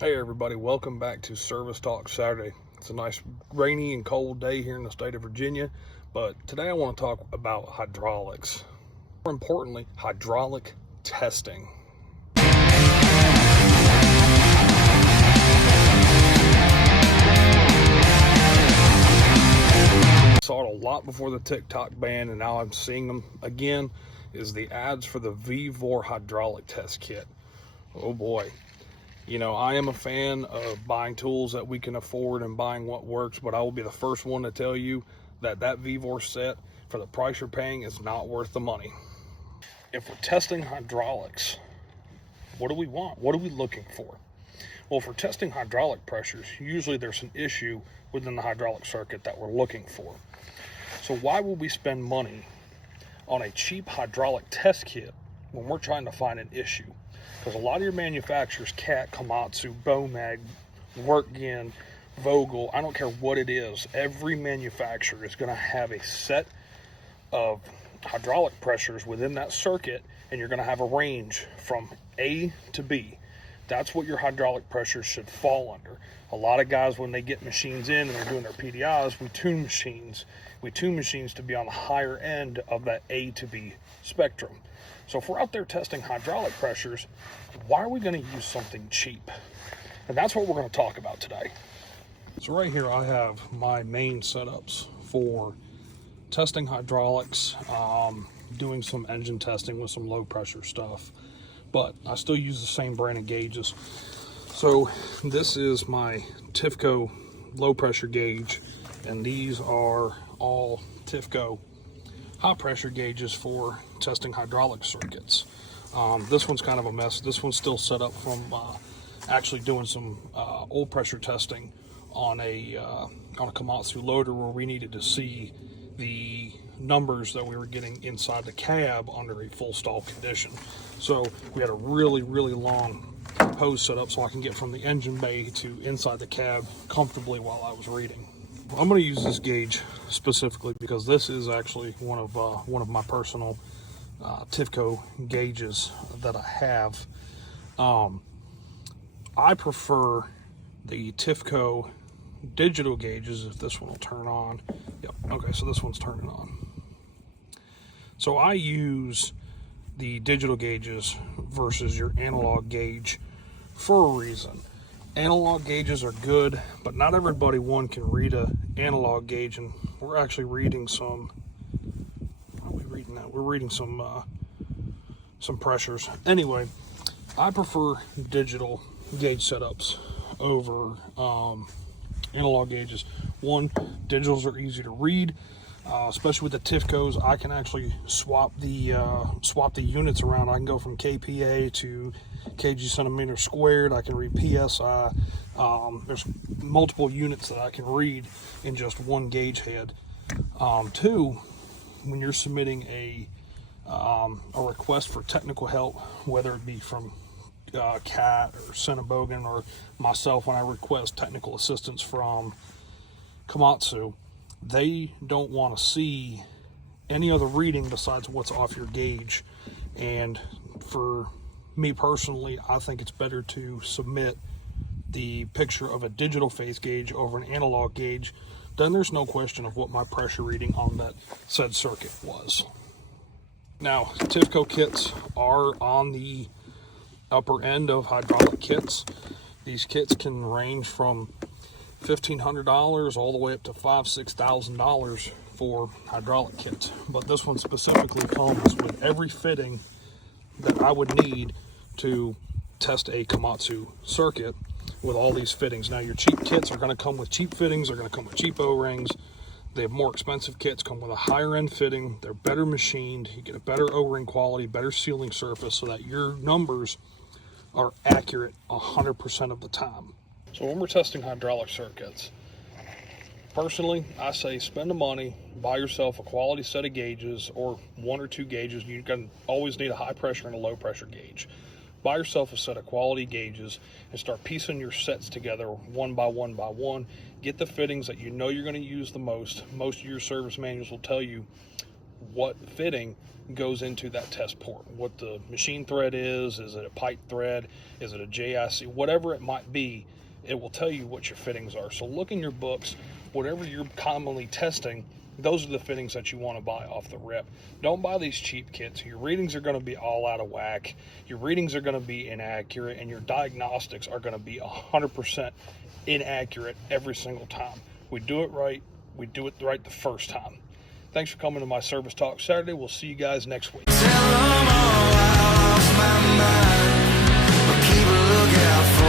Hey everybody, welcome back to Service Talk Saturday. It's a nice rainy and cold day here in the state of Virginia, but today I want to talk about hydraulics. More importantly, hydraulic testing. I saw it a lot before the TikTok ban, and now I'm seeing them again, is the ads for the V4 hydraulic test kit. Oh boy. You know, I am a fan of buying tools that we can afford and buying what works, but I will be the first one to tell you that V4 set, for the price you're paying, is not worth the money. If we're testing hydraulics, what do we want? What are we looking for? Well, if we're testing hydraulic pressures, usually there's an issue within the hydraulic circuit that we're looking for. So why would we spend money on a cheap hydraulic test kit when we're trying to find an issue? Because a lot of your manufacturers, Cat, Komatsu, Bomag, Workgen, Vogel, I don't care what it is, every manufacturer is going to have a set of hydraulic pressures within that circuit, and you're going to have a range from A to B. That's what your hydraulic pressures should fall under. A lot of guys, when they get machines in and they're doing their PDIs, we tune machines. We tune machines to be on the higher end of that A to B spectrum. So if we're out there testing hydraulic pressures, why are we going to use something cheap? And that's what we're going to talk about today. So right here I have my main setups for testing hydraulics, doing some engine testing with some low pressure stuff, but I still use the same brand of gauges. So this is my Tifco low pressure gauge, and these are all Tifco high pressure gauges for testing hydraulic circuits. This one's kind of a mess. This one's still set up from actually doing some old pressure testing on a Komatsu loader, where we needed to see the numbers that we were getting inside the cab under a full stall condition. So we had a really long hose set up so I can get from the engine bay to inside the cab comfortably while I was reading. I'm going to use this gauge specifically because this is actually one of my personal Tifco gauges that I have. I prefer the Tifco digital gauges. If this one will turn on. Yep. Okay, so this one's turning on. So I use the digital gauges versus your analog gauge for a reason. Analog gauges are good, but not everybody can read a analog gauge, and we're actually reading some. What are we reading now? We're reading some pressures. Anyway, I prefer digital gauge setups over analog gauges. One, digitals are easy to read, especially with the Tifcos. I can actually swap the units around. I can go from kPa to kg centimeter squared. I can read PSI. There's multiple units that I can read in just one gauge head. Two, when you're submitting a request for technical help, whether it be from Cat or Bogan or myself, when I request technical assistance from Komatsu, they don't want to see any other reading besides what's off your gauge. And for me personally, I think it's better to submit the picture of a digital phase gauge over an analog gauge. Then there's no question of what my pressure reading on that said circuit was. Now, Tifco kits are on the upper end of hydraulic kits. These kits can range from $1,500 all the way up to $5,000–$6,000 for hydraulic kits. But this one specifically comes with every fitting that I would need to test a Komatsu circuit with all these fittings. Now, your cheap kits are going to come with cheap fittings. They're going to come with cheap O-rings. They have more expensive kits, come with a higher end fitting. They're better machined. You get a better O-ring quality, better sealing surface, so that your numbers are accurate 100% of the time. So when we're testing hydraulic circuits, personally, I say spend the money, buy yourself a quality set of gauges, or one or two gauges. You can always need a high pressure and a low pressure gauge. Buy yourself a set of quality gauges and start piecing your sets together one by one by one. Get the fittings that you know you're going to use the most. Most of your service manuals will tell you what fitting goes into that test port, what the machine thread is it a pipe thread, is it a JIC, whatever it might be, it will tell you what your fittings are. So look in your books, whatever you're commonly testing, those are the fittings that you want to buy off the rip. Don't buy these cheap kits. Your readings are going to be all out of whack, your readings are going to be inaccurate, and your diagnostics are going to be 100% inaccurate every single time. We do it right, we do it right the first time. Thanks for coming to my Service Talk Saturday. We'll see you guys next week. Tell them all I lost my mind, but keep a lookout for